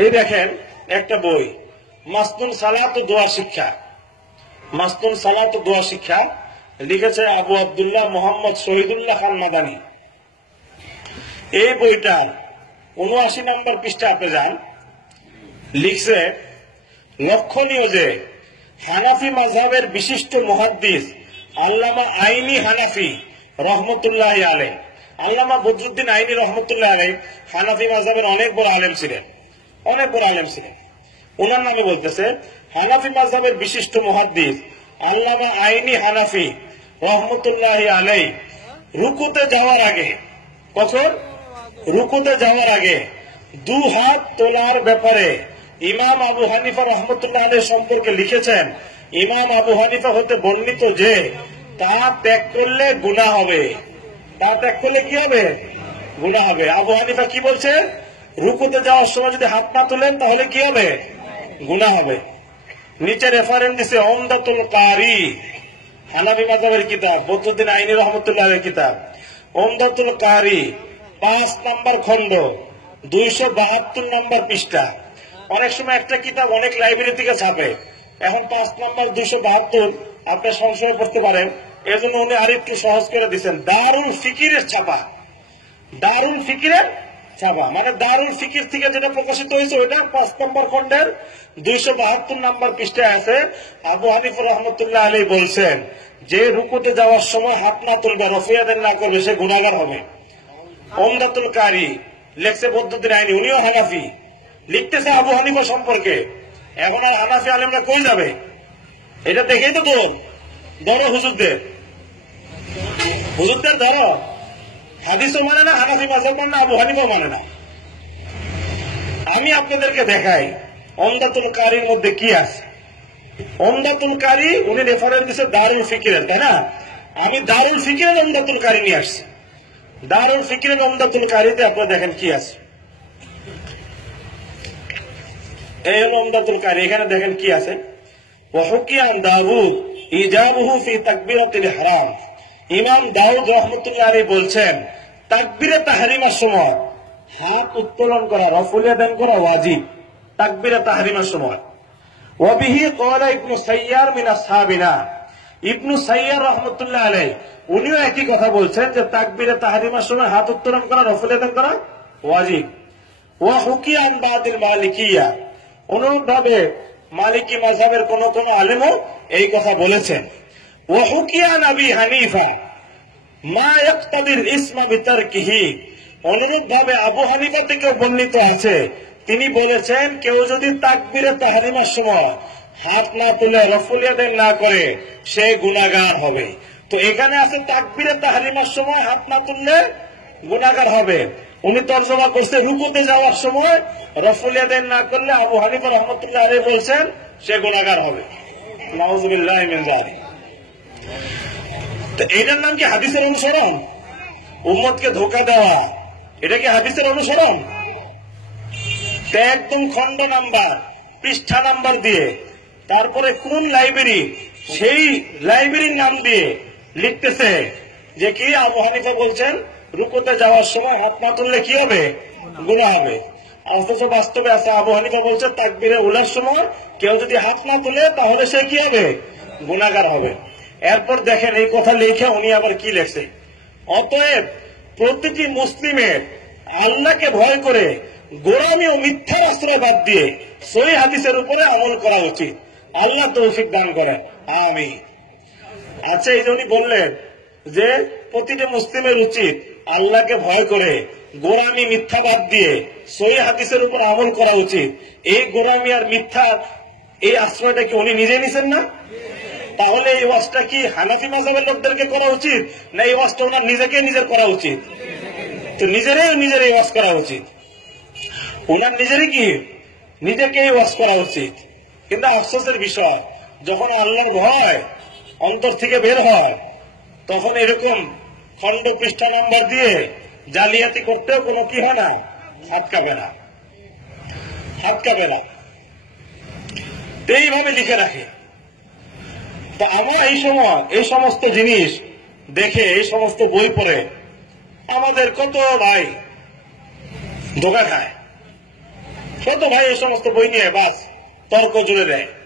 এই দেখেন একটা বই, মাসনুন সালাত ও দোয়া শিক্ষা। মাসনুন সালাত ও দোয়া শিক্ষা লিখেছে আবু আব্দুল্লাহ মোহাম্মদ শহীদুল্লাহ খান মাদানী। এই বইটার ৭৯ নম্বর পৃষ্ঠা আপনি যান, লিখছে লক্ষণীয় যে হানাফি মাযহাবের বিশিষ্ট মুহাদ্দিস আল্লামা আইনি হানাফি রহমতুল্লাহ আলাইহি, আল্লামা বদরুদ্দিন আইনি রহমতুল্লাহ আলাইহি হানাফি মাযহাবের অনেক বড় আলেম ছিলেন, অনেক বড় আলেম ছিলেন। ওনার নামে বলতেছে হানাফি মাযহাবের বিশিষ্ট মুহাদ্দিস আল্লামা আইনি হানাফি রহমতুল্লাহ আলাইহি রুকুতে যাওয়ার আগে, কখন রুকুতে যাওয়ার আগে 2 হাত তোলার ব্যাপারে ইমাম আবু হানিফা রহমতুল্লাহ আলাইহি সম্পর্কে লিখেছেন, ইমাম আবু হানিফা হতে বর্ণিত যে তা ত্যাগ করলে গুনাহ হবে। তা ত্যাগ করলে কি হবে? গুনাহ হবে। আবু হানিফা কি বলছে? রুকুতে যাওয়ার সময় যদি হাত না তোলেন তাহলে কি হবে? গুনাহ হবে। নিচে রেফারেন্স দিছে উমদাতুল কারি, হানাফি মাযহাবের কিতাব, বদরুদ্দিন আইনি রহমতুল্লাহ আলাইহির কিতাব উমদাতুল কারি, 5 নম্বর খণ্ড, 272 নম্বর পৃষ্ঠা। অনেক সময় একটা কিতাব অনেক লাইব্রেরি থেকে ছাপে, এখন 5 নম্বর 272 আপনি সংশয় করতে পারেন, এজন্য উনি আরেকটু সহজ করে দিচ্ছেন। দারুল ফিকিরের ছাপা, দারুল ফিকিরের ছাপা, মানে দারুল ফিকির থেকে যেটা প্রকাশিত হয়েছে ওইটা 5 নম্বর খণ্ডের 272 নম্বর পৃষ্ঠায় আছে। আবু হানিফা রহমতুল্লাহ আলাইহি বলছেন যে রুকুতে যাওয়ার সময় হাত না তুলবে, রফিয়াদান না করবে, সে গুনাহগার হবে। উমদাতুল কারি লেখছে বদরুদ্দিন আইনি, উনিও হানাফি, লিখতেছে আবু হানিফা সম্পর্কে। এখন আর হানাফি আলেমরা কই যাবে? এটা দেখেই তো ধরো হুজুরদের, হুজুরদের ধরো, হাদিসও মানে না, হানাফি মাযহাব মানে না, আবু হানিফা মানে না। আমি আপনাদেরকে দেখাই উমদাতুল কারির মধ্যে কি আছে। উমদাতুল কারি উনি রেফারেন্স দিচ্ছে দারুল ফিকিরের, তাই না? আমি দারুল ফিকিরের উমদাতুল কারি নিয়ে আসছি। দারুল ফিকিরের উমদাতুল কারিতে আপনারা দেখেন কি আছে। এই হলো উমদাতুল কারি, এখানে দেখেন কি আছে। ওয়াহুকিয়া আন দাউদ ইজাবুহু ফি তাকবীরাতিল ইহরাম, ইমাম দাউদ রহমতুল্লাহ আলাইহি বলছেন তাকবীরে তাহরিমার সময় হাত উত্তোলন করা, রফুল ইয়াদান করা ওয়াজিব তাকবীরে তাহরিমার সময়। ওয়া বিহি ক্বালা ইবনু সাইয়ার মিন আসহাবিনা, ইবনু সাইয়ার রহমতুল্লাহ আলাইহি উনিও একই কথা বলছেন যে তাকবীরে তাহরিমার সময় হাত উত্তোলন করা, রফুল ইয়াদান করা ওয়াজিব। ওয়া হুকিয়া আন বাদিল মালিকিয়া, অনুরূপভাবে মালিকি মাযহাবের কোন কোন আলেমও এই কথা বলেছেন। ওয়া হুকিয়া আন আবি হানিফা মা ইয়াকতাদির ইসমা বিতারকিহি, অনুরূপভাবে আবু হানিফা থেকে বর্ণিত আছে, তিনি বলেছেন কেউ যদি তাকবীরে তাহরিমার সময় হাত না তুলে, রফুল ইয়াদান না করে, সে গুনাহগার হবে। তো এখানে আছে তাকবীরে তাহরিমার সময় হাত না তুললে গুনাহগার হবে। উনি তরজমা করছে রুকুতে যাওয়ার সময় রফুল ইয়াদান না করলে আবু হানিফা রহমতুল্লাহ আলাইহি বলছেন সে গুনাহগার হবে। নাউযুবিল্লাহি মিন যালিক। তো এটার নাম কি হাদিসের অনুসরণ? উম্মতকে ধোঁকা দেওয়া, এটা কি হাদিসের অনুসরণ? একদম খণ্ড নাম্বার, পৃষ্ঠা নাম্বার দিয়ে, তারপরে কোন লাইব্রেরি, সেই লাইব্রেরির নাম দিয়ে লিখতেছে যে কি আবু হানিফা বলছেন রুকুতে যাওয়ার সময় হাত না তুললে কি হবে? গুনাহ হবে। অথচ বাস্তবে আছে আবু হানিফা বলছে তাকবীরে উলার সময় কেউ যদি হাত না তুলে তাহলে সে কি হবে? গুনাহগার হবে। এরপর দেখেন এই কথা লিখে উনি আবার কি লেখছে, অতএব প্রতিটি মুসলিমের আল্লাহকে ভয় করে গোরামি ও মিথ্যার আশ্রয় বাদ দিয়ে সহিহ হাদিসের উপরে আমল করা উচিত। আল্লাহ তৌফিক দান করেন, আমিন। আচ্ছা, এই জন্য বললেন যে প্রতিটি মুসলিমের উচিত আল্লাহকে ভয় করে গোরামি মিথ্যা বাদ দিয়ে সহিহ হাদিসের উপর আমল করা উচিত। এই গোরামি আর মিথ্যার এই আশ্রয়টা কি উনি নিজে নিছেন না? তাহলে এই ওয়াজটা কি হানাফি মাযহাবের লোকদেরকে করা উচিত, না এই ওয়াজটা ওনার নিজের করা উচিত? তো নিজেরই ওয়াজ করা উচিত, ওনার নিজেকে ওয়াজ করা উচিত। কিন্তু আফসোসের বিষয়, যখন আল্লাহর ভয় অন্তর থেকে বের হয় তখন এরকম খণ্ড পৃষ্ঠা নাম্বার দিয়ে জালিয়াতি করতেও কোনো কি হয় না, হাত কাঁপে না, হাত কাঁপে না। এইভাবে লিখে রাখে। তো আমরা এই সময় এই সমস্ত জিনিস দেখে, এই সমস্ত বই পড়ে আমাদের কত ভাই ধোঁকা খায়। ছোট ভাই এই সমস্ত বই নিয়ে বাস তর্ক জুড়ে দেয়।